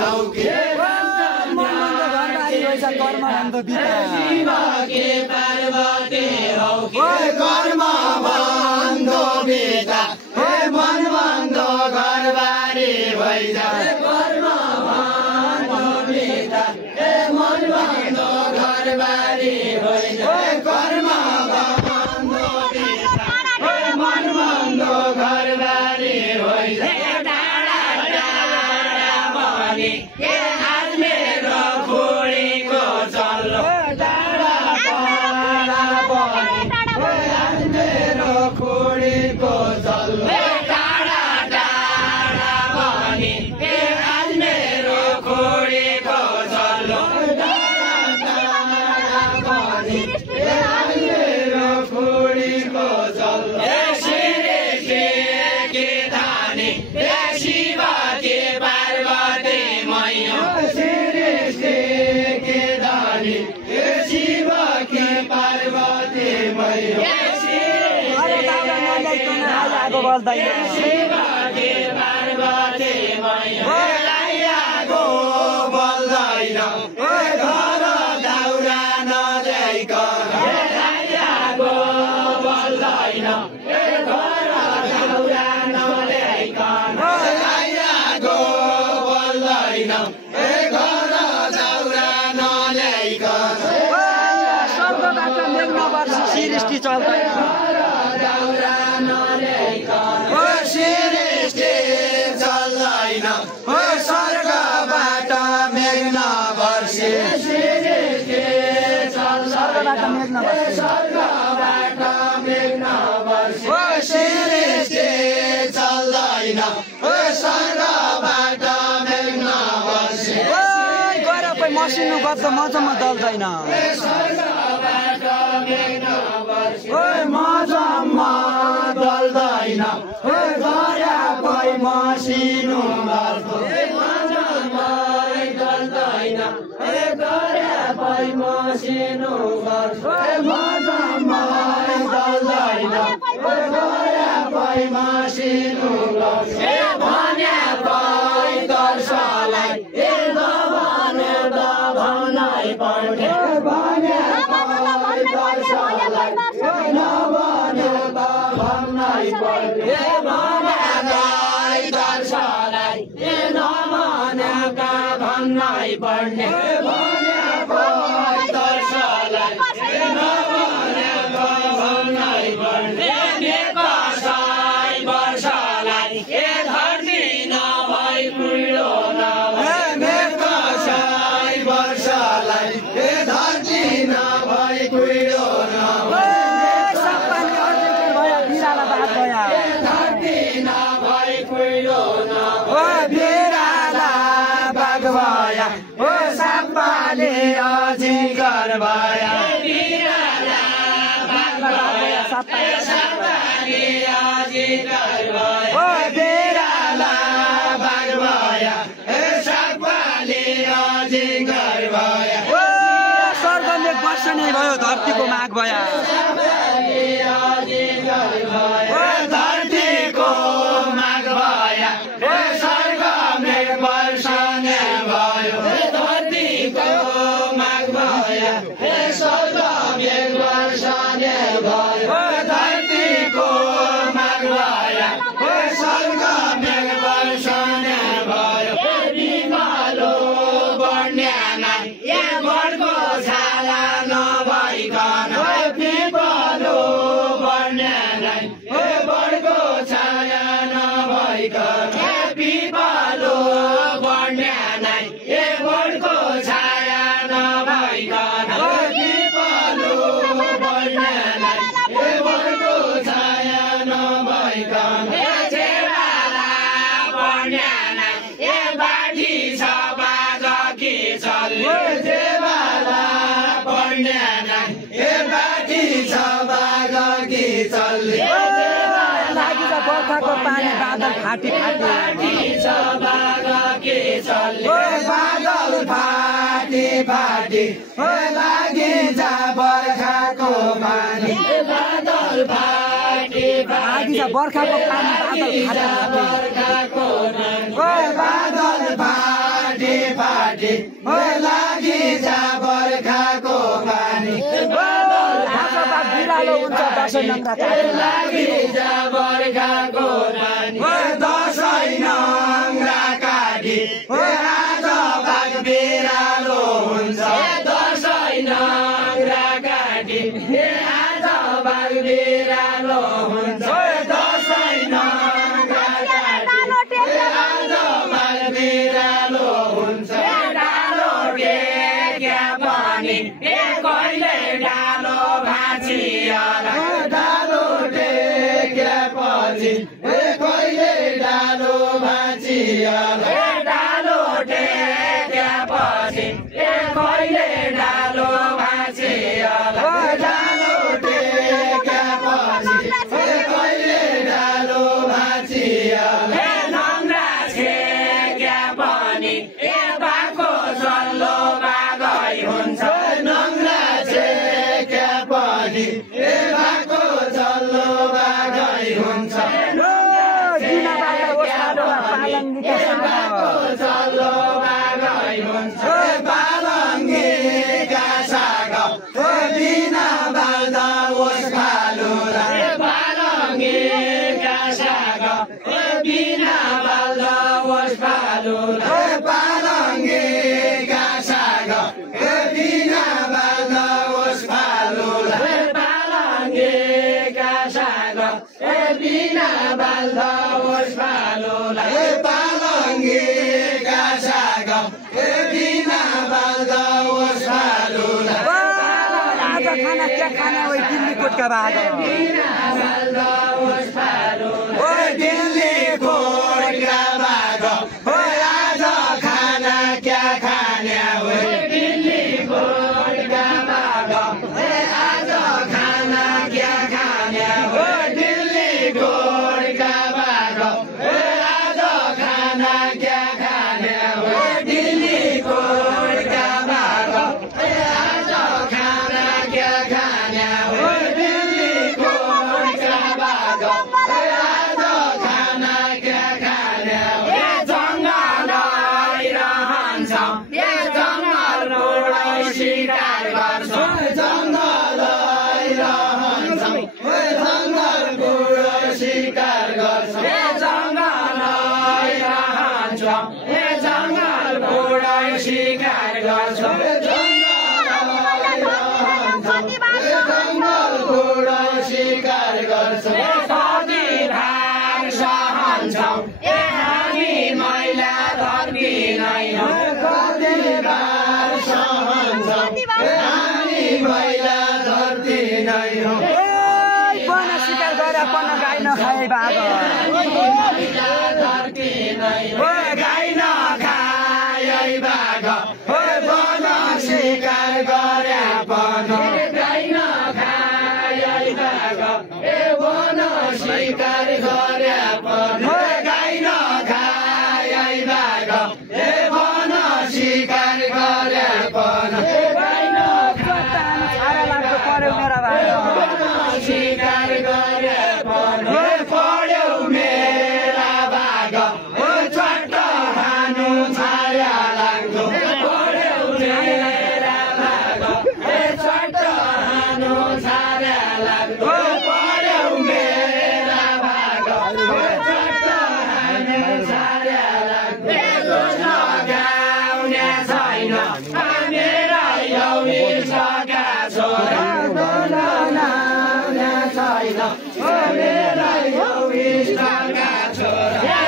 हौ के कर्म बन्द शिव के पार्वती हौ के कर्म बन्द बिता हे मन बन्द घरबारी भइजा कर्म बन्द बिता हे मन बन्द घरबारी भइजा कर्म बन्द बिता हे मन बन्द घरबारी भइजा टाढा टाढा बनी के आज मेरो खोडीको चल्लो टाढा टाढा बनी आज मेरो खोडीको चल्लो टाढा टाढा बनी आज मेरो खोडीको चल्लो टाढा टाढा बनी आज मेरो खोडीको चल्लो श्री के धानी शिव के पार्वती मैया श्री के धानी शिव के पार्वती मैया शिव के पार्वती मैया गो बल्दैन घर दाउरा नल्याइकन गो बल्दैन घर दाउरा नल्याइकन गो बल्दैन घर दाउरा नल्याइकन सृष्टि चल्दैन दाउरा नल्याइकन सृष्टि चल्दैन स्वर्गबाट मेघ नबर्से सृष्टि चल्दैन स्वर्गबाट मेघ नबर्से सृष्टि चल्दैन स्वर्गबाट मेघ नबर्से गएर मसिनो गर्छ मजामा दल्दैन स्वर्गबाट मेघ नबर्से मजामा दल्दैन गरा कोही मसिनो गर्छ मजामा दल्दैन गरा कोही मसिनो गर्छ मजामा दल्दैन गरा कोही मसिनो गर्छ भन्या कोही दर्शलाई भने भन्नै पर्ने भन्या कोही दर्शलाई नभने भन्नै पर्ने भन्या कोही दर्शलाई नभनेका भन्नै पर्ने भन्या कोही दर्शलाई नभनेका भन्नै पर्ने कसै वर्षलाई धरती नभई कुइरो नभए कसै वर्षलाई धरती नभई कुइरो नभए धरती नभई कुइरो नभए बिराला बाघ भया सापाले अजिङ्गर भया बिराला बाघ भया सापाले अजिङ्गर भया बिराला बाघ भया सापाले अजिङ्गर भया स्वर्गले बस्ने भयो धरतीको माग भया धरतीको माग भया स्वर्ग मेघ वर्षने भयो धरतीको माग भया स्वर्ग मेघ वर्षने भयो धरतीको माग भया स्वर्ग मेघ वर्षने भयो बिमालो बन्याना बढ्को छाला नभइकन बिमालो बन्याना बढ्को छाया नभइकन बिमालो बन्याना बढ्को छाया नभइकन बिमालो बन्याना बढ्को छाया नभइकन छेवाला बन्याना बाठी छ बाजकी चल्ने छेवाला बन्याना बाठी छ बाजकी चल्ने बर्खाको पानी बादल फाटी फाटी छ बाजकी चल्ने बादल फाटी फाटी लागिन्छ बर्खाको पानी बादल फाटी फाटी बर्खाको पानी बादल फाटी बर्खाको पानी बादल फाटी फाटी फाटी लागि जा बर्खाको पानी बिरालो हुन्छ दसैँ नङ्ग्रा लागि जा बर्खाको पानी दसैँ नङ्ग्रा काटी आज बाघ बिरालो हुन्छ दसैँ नङ्ग्रा काटी आज बाघ बिरालो हुन्छ दसैँ नङ्ग्रा काटी आज बाघ बिरालो हुन्छ डालो टेक्या पनि कहिले डालो भाँचिएला डालो टेक्या पछि कहिले डालो भाँचिएला डालो टेक्या पछि कहिले डालो भाँचिएला डालो टेक्या पछि कहिले डालो भाँचिएला नङ्ग्रा छेक्या पनि बाघको चल्लो बाघै हुन्छ नङ्ग्रा छेक्या पनि बाघको चल्लो बाघै हुन्छ बाघको चल्लो बाघै हुन्छ पालङ्गीका साग बिना बाल्दा ओस फालुला पालङ्गीका साग बिना बाल्दा ओस फालुला पालङ्गीका साग बिना बाल्दा ओस फालुला पालङ्गीका साग बिना बाल्दा ओस फालुला पालङ्गीका साग बिना बाल्दा ओस फालुला आज खाना क्या खाना वही दिल्ली कोटका बाघ बिना बाल्दा ओस फालुला ओ दिल्ली कोटका बाघ हो आज खाना क्या खाने हो दिल्ली कोटका बाघ आज खाना क्या खाने हो दिल्ली कोटका बाघ आज खाना क्या खाने हो दिल्ली कोटका बाघ आज खाना क्या खाने हो दिल्ली कोटका बाघ आज खाना क्या खाने हो जङ्गल रहन्छ जङ्गल शिकार गर्छ जङ्गल रहन्छ जङ्गल शिकार गर्छ जङ्गल रहन्छ जङ्गल शिकार गर्छ जङ्गल शिकार गर्छ कति भाग सहन्छौँ हामी महिला धर्मी नै हौ कति भाग सहन्छौँ हामी महिला धर्ती नै हौ पना शिकार गरेर पना गाई नखाए बाघ महिला धर्ती नै हौ गाई नखाए बाघ वन शिकार गरे पनि गाई नखाए बाघ वन शिकार गरे पनि गाई नखाए बाघ वन शिकार गरे पनि गाई शिकार गरे पनि पढ्यौ मेरा बाघ चट्ट हानु छाया लाग्दो पढ्यौ मेरा बाघ चट्ट हानु छाया लाग्दो पढ्यौ मेरा बाघ चट्ट हानु छाया लाग्दो लगाउने छैन मेरा यौनिसका छोरा लगाउने छैन मेरा यौनिसका छोरा